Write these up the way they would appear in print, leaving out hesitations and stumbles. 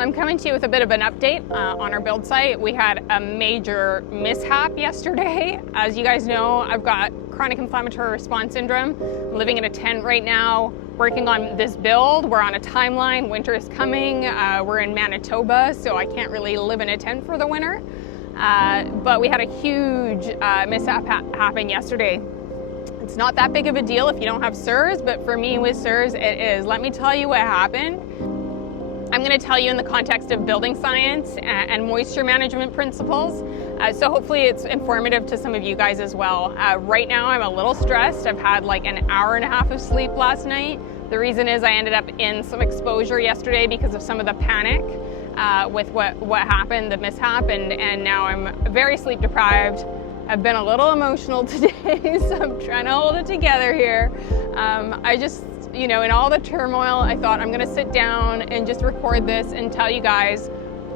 I'm coming to you with a bit of an update on our build site. We had a major mishap yesterday. As you guys know, I've got Chronic Inflammatory Response Syndrome. I'm living in a tent right now, working on this build. We're on a timeline. Winter is coming. We're in Manitoba, so I can't really live in a tent for the winter. But we had a huge mishap happen yesterday. It's not that big of a deal if you don't have CIRS, but for me with CIRS, it is. Let me tell you what happened. I'm going to tell you in the context of building science and moisture management principles. So hopefully it's informative to some of you guys as well. Right now I'm a little stressed. I've had like an hour and a half of sleep last night. The reason is I ended up in some exposure yesterday because of some of the panic with what happened, the mishap, and now I'm very sleep deprived. I've been a little emotional today, so I'm trying to hold it together here. I just, you know, in all the turmoil, I thought I'm gonna sit down and just record this and tell you guys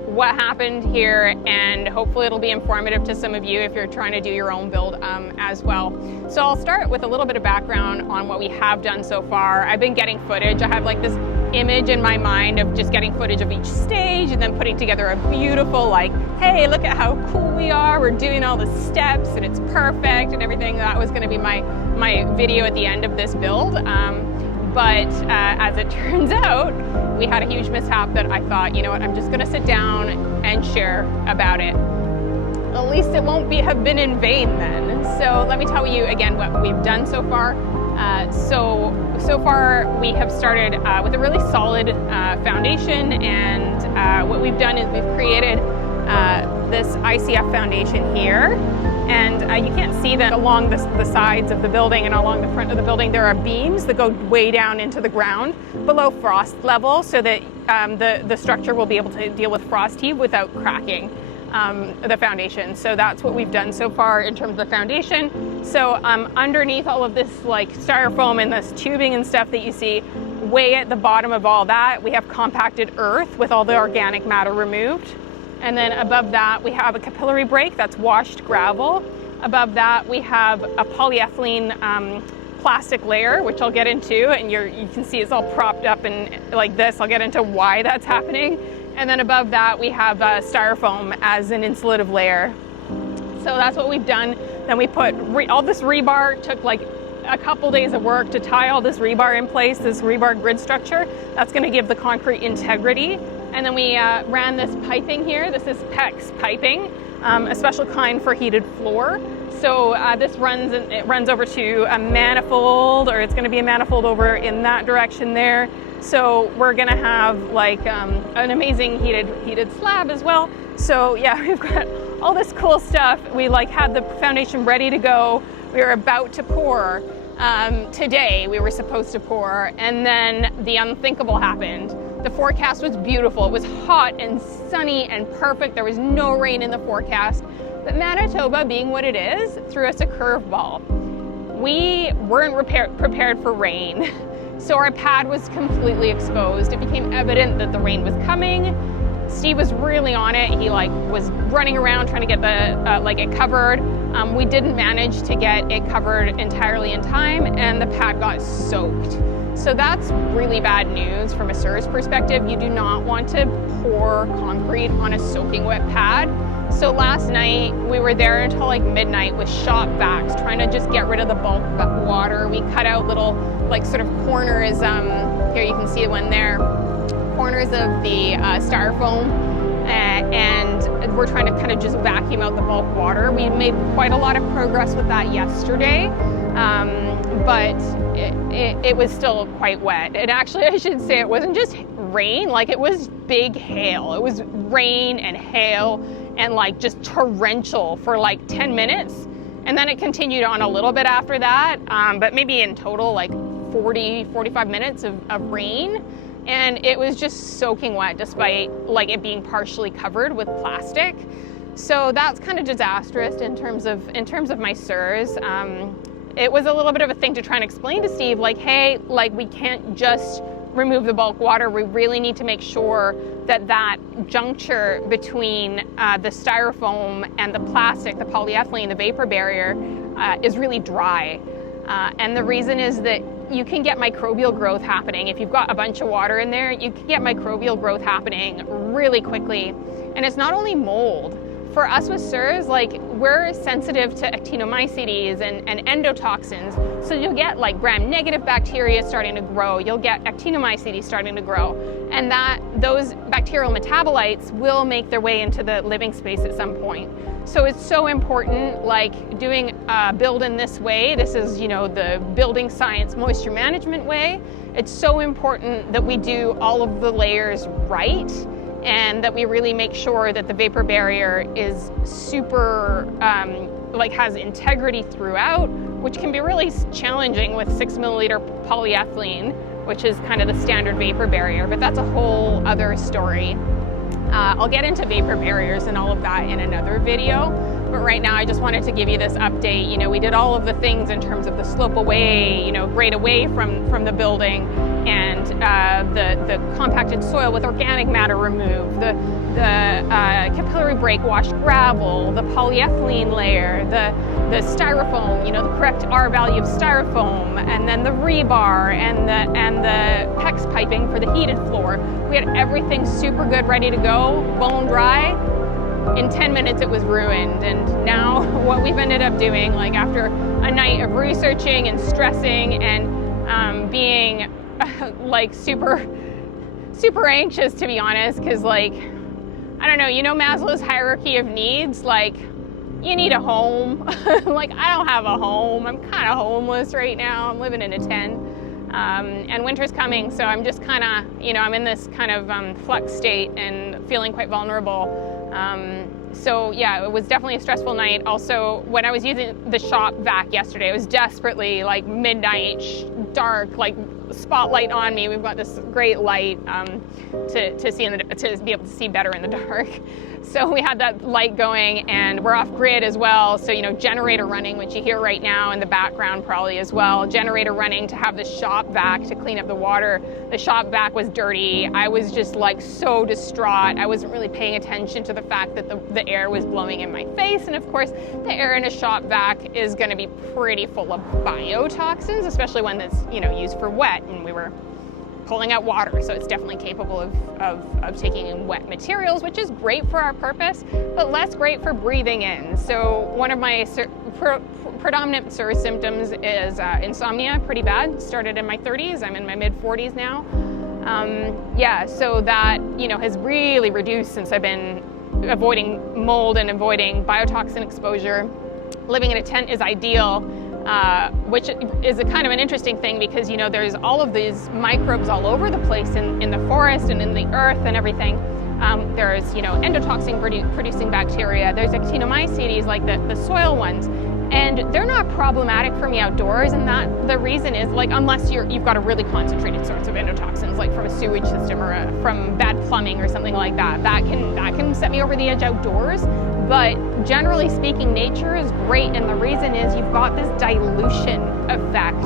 what happened here, and hopefully it'll be informative to some of you if you're trying to do your own build as well. So I'll start with a little bit of background on what we have done so far. I've been getting footage. I have like this image in my mind of just getting footage of each stage and then putting together a beautiful, like, hey, look at how cool we are. We're doing all the steps and it's perfect and everything. That was gonna be my video at the end of this build. But as it turns out, we had a huge mishap that I thought, you know what, I'm just gonna sit down and share about it. At least it won't have been in vain then. So let me tell you again what we've done so far. So far we have started with a really solid foundation, and what we've done is we've created this ICF foundation here. And you can't see that along the sides of the building and along the front of the building there are beams that go way down into the ground below frost level, so that the structure will be able to deal with frost heave without cracking the foundation. So that's what we've done so far in terms of the foundation. So underneath all of this like styrofoam and this tubing and stuff that you see, way at the bottom of all that, we have compacted earth with all the organic matter removed. And then above that, we have a capillary break that's washed gravel. Above that, we have a polyethylene plastic layer, which I'll get into, and you can see it's all propped up and like this. I'll get into why that's happening. And then above that, we have styrofoam as an insulative layer. So that's what we've done. Then we put all this rebar. Took like a couple days of work to tie all this rebar in place, this rebar grid structure. That's going to give the concrete integrity. And then we ran this piping here. This is PEX piping, a special kind for heated floor. So this runs over to a manifold, or it's going to be a manifold over in that direction there. So we're going to have like an amazing heated slab as well. So yeah, we've got all this cool stuff. We like had the foundation ready to go. We were about to pour. Today we were supposed to pour, and then the unthinkable happened. The forecast was beautiful. It was hot and sunny and perfect. There was no rain in the forecast. But Manitoba, being what it is, threw us a curveball. We weren't prepared for rain. So our pad was completely exposed. It became evident that the rain was coming. Steve was really on it. He was running around trying to get it covered. We didn't manage to get it covered entirely in time, and the pad got soaked. So that's really bad news from a CIRS perspective. You do not want to pour concrete on a soaking wet pad. So last night we were there until like midnight with shop vacs, trying to just get rid of the bulk water. We cut out little sort of corners, here you can see one there, corners of the styrofoam, and we're trying to kind of just vacuum out the bulk water. We made quite a lot of progress with that yesterday. But it was still quite wet. And actually, I should say, it wasn't just rain, it was big hail. It was rain and hail and just torrential for 10 minutes. And then it continued on a little bit after that, but maybe in total 45 minutes of rain. And it was just soaking wet despite it being partially covered with plastic. So that's kind of disastrous in terms of my CIRS. It was a little bit of a thing to try and explain to Steve, hey, we can't just remove the bulk water. We really need to make sure that juncture between the styrofoam and the plastic, the polyethylene, the vapor barrier, is really dry. And the reason is that you can get microbial growth happening. If you've got a bunch of water in there, you can get microbial growth happening really quickly. And it's not only mold. For us with CIRS, like, we're sensitive to actinomycetes and endotoxins. So you'll get like gram-negative bacteria starting to grow. You'll get actinomycetes starting to grow. And those bacterial metabolites will make their way into the living space at some point. So it's so important, like doing build in this way. This is, the building science moisture management way. It's so important that we do all of the layers right, and that we really make sure that the vapor barrier is super, has integrity throughout, which can be really challenging with 6 milliliter polyethylene, which is kind of the standard vapor barrier, but that's a whole other story. I'll get into vapor barriers and all of that in another video, but right now I just wanted to give you this update. We did all of the things in terms of the slope away, grade away from the building, and the compacted soil with organic matter removed, the capillary break-washed gravel, the polyethylene layer, the styrofoam, the correct R value of styrofoam, and then the rebar and the PEX piping for the heated floor. We had everything super good, ready to go, bone dry. In 10 minutes it was ruined. And now what we've ended up doing, like after a night of researching and stressing and being like super anxious, to be honest, because like, I don't know, Maslow's hierarchy of needs, like, you need a home. Like, I don't have a home. I'm kind of homeless right now. I'm living in a tent. And winter's coming, so I'm just kind of, I'm in this kind of flux state and feeling quite vulnerable. So yeah, it was definitely a stressful night. Also, when I was using the shop vac yesterday, it was desperately like midnight, dark, like spotlight on me. We've got this great light to see to be able to see better in the dark. So we had that light going, and we're off grid as well. So, generator running, which you hear right now in the background probably as well. Generator running to have the shop vac to clean up the water. The shop vac was dirty. I was just like so distraught. I wasn't really paying attention to the fact that the air was blowing in my face. And of course, the air in a shop vac is going to be pretty full of biotoxins, especially when it's, used for wet, and we were pulling out water, so it's definitely capable of taking in wet materials, which is great for our purpose, but less great for breathing in. So one of my predominant CIRS symptoms is insomnia, pretty bad. Started in my 30s, I'm in my mid-40s now. So that has really reduced since I've been avoiding mold and avoiding biotoxin exposure. Living in a tent is ideal. Which is a kind of an interesting thing because, there's all of these microbes all over the place in the forest and in the earth and everything. There's, endotoxin producing bacteria. There's actinomycetes, like the soil ones. And they're not problematic for me outdoors, and that the reason is, like, unless you've got a really concentrated source of endotoxins, like from a sewage system or from bad plumbing or something like that, that can set me over the edge outdoors. But generally speaking, nature is great, and the reason is you've got this dilution effect.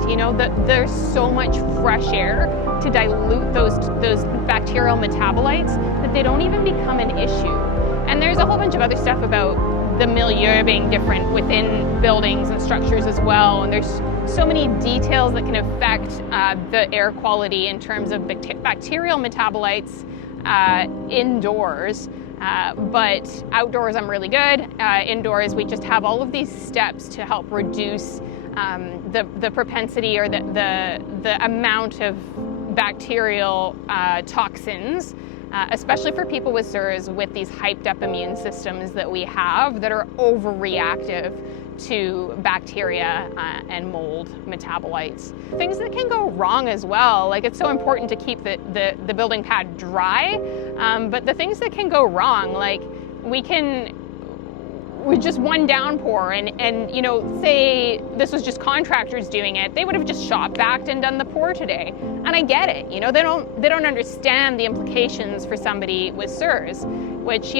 There's so much fresh air to dilute those bacterial metabolites that they don't even become an issue. And there's a whole bunch of other stuff about the milieu being different within buildings and structures as well. And there's so many details that can affect the air quality in terms of bacterial metabolites indoors. But outdoors I'm really good. Indoors we just have all of these steps to help reduce the propensity or the amount of bacterial toxins, especially for people with CIRS, with these hyped up immune systems that we have that are overreactive to bacteria and mold metabolites. Things that can go wrong as well, like it's so important to keep the building pad dry, but the things that can go wrong, like with just one downpour and say this was just contractors doing it, they would have just shop vacked and done the pour today. And I get it, they don't understand the implications for somebody with CIRS, which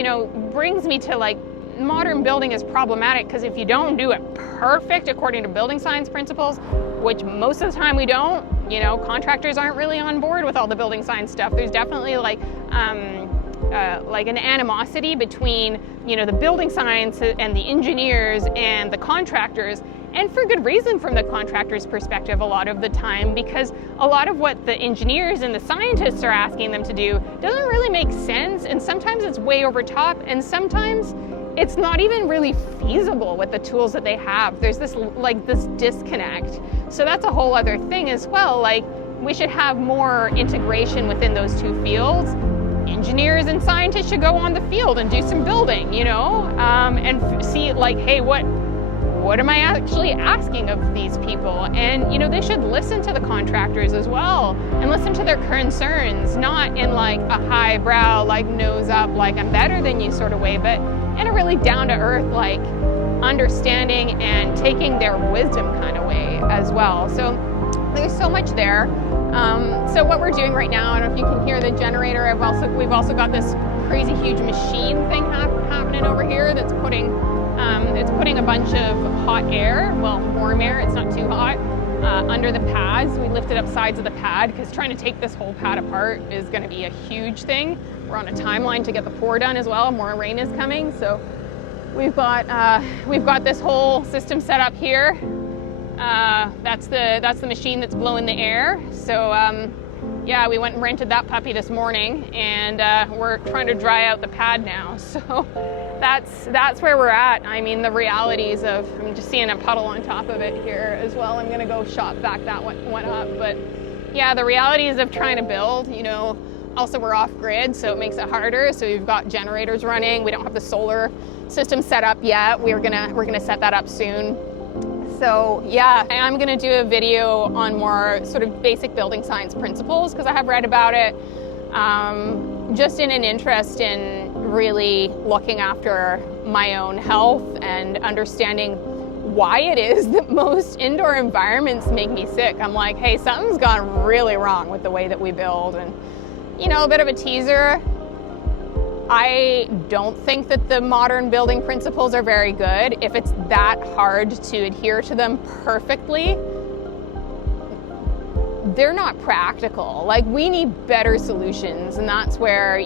brings me to like modern building is problematic because if you don't do it perfect according to building science principles, which most of the time we don't, contractors aren't really on board with all the building science stuff. There's definitely like an animosity between the building science and the engineers and the contractors, And for good reason from the contractor's perspective a lot of the time, because a lot of what the engineers and the scientists are asking them to do doesn't really make sense, and sometimes it's way over top, and sometimes it's not even really feasible with the tools that they have. There's this disconnect. So that's a whole other thing as well. Like, we should have more integration within those two fields. Engineers and scientists should go on the field and do some building, and see like, hey, what am I actually asking of these people? And they should listen to the contractors as well and listen to their concerns, not in like a highbrow, like nose up, like I'm better than you sort of way, but in a really down to earth, like understanding and taking their wisdom kind of way as well. So there's so much there. So what we're doing right now, I don't know if you can hear the generator. We've also got this crazy huge machine thing happening over here that's putting a bunch of hot air, well, warm air, it's not too hot, under the pads. We lifted up sides of the pad because trying to take this whole pad apart is going to be a huge thing. We're on a timeline to get the pour done as well. More rain is coming, so we've got this whole system set up here. That's the machine that's blowing the air. So yeah, we went and rented that puppy this morning, and we're trying to dry out the pad now. So that's where we're at. I mean, the realities of, I'm just seeing a puddle on top of it here as well. I'm gonna go shop back that one up. But yeah, the realities of trying to build, also we're off grid, so it makes it harder. So we've got generators running. We don't have the solar system set up yet. We're gonna set that up soon. So yeah, I'm gonna do a video on more sort of basic building science principles, because I have read about it, just in an interest in really looking after my own health and understanding why it is that most indoor environments make me sick. I'm like, hey, something's gone really wrong with the way that we build. And a bit of a teaser, I don't think that the modern building principles are very good. If it's that hard to adhere to them perfectly, they're not practical. Like, we need better solutions, and that's where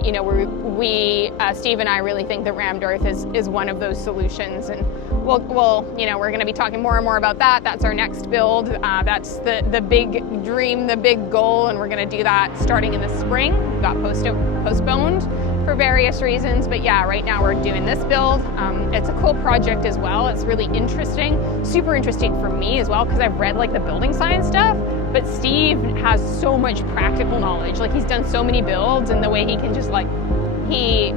Steve and I really think that rammed earth is one of those solutions. And we're going to be talking more and more about that. That's our next build. That's the big dream, the big goal, and we're going to do that starting in the spring. It got postponed for various reasons, but yeah, right now we're doing this build. It's a cool project as well. It's really interesting, super interesting for me as well, because I've read like the building science stuff, but Steve has so much practical knowledge. Like, he's done so many builds, and the way he can just like, he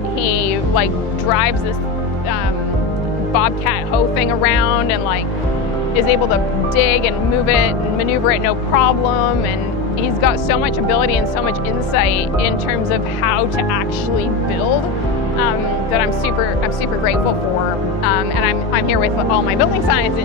like drives this bobcat hoe thing around and like is able to dig and move it and maneuver it no problem. And he's got so much ability and so much insight in terms of how to actually build, that I'm super grateful for. And I'm here with all my building science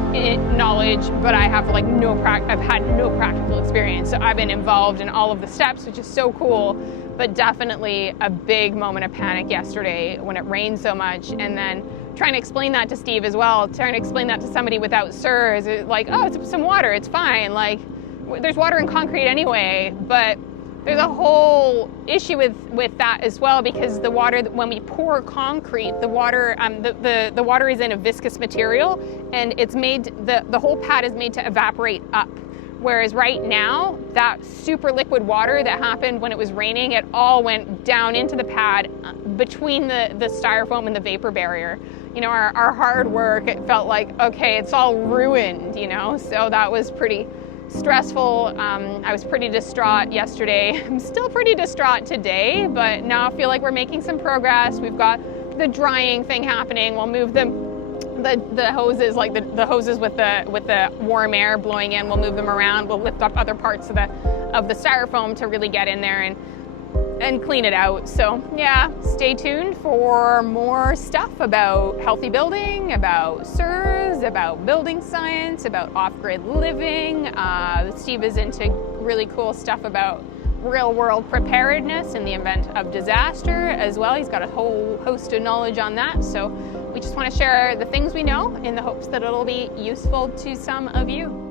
knowledge, but I have like I've had no practical experience. So I've been involved in all of the steps, which is so cool, but definitely a big moment of panic yesterday when it rained so much. And then trying to explain that to Steve as well, trying to explain that to somebody without CIRS, it's like, oh, it's some water, it's fine. Like, there's water in concrete anyway, but there's a whole issue with that as well, because the water, when we pour concrete, the water is in a viscous material, and it's made, the whole pad is made to evaporate up. Whereas right now, that super liquid water that happened when it was raining, it all went down into the pad between the styrofoam and the vapor barrier. Our hard work, it felt like, okay, it's all ruined, so that was pretty stressful. I was pretty distraught yesterday. I'm still pretty distraught today, but now I feel like we're making some progress. We've got the drying thing happening. We'll move the hoses, like the hoses with the warm air blowing in. We'll move them around. We'll lift up other parts of the styrofoam to really get in there and clean it out. So yeah, stay tuned for more stuff about healthy building, about CIRS, about building science, about off-grid living. Steve is into really cool stuff about real-world preparedness in the event of disaster as well. He's got a whole host of knowledge on that. So we just want to share the things we know in the hopes that it'll be useful to some of you.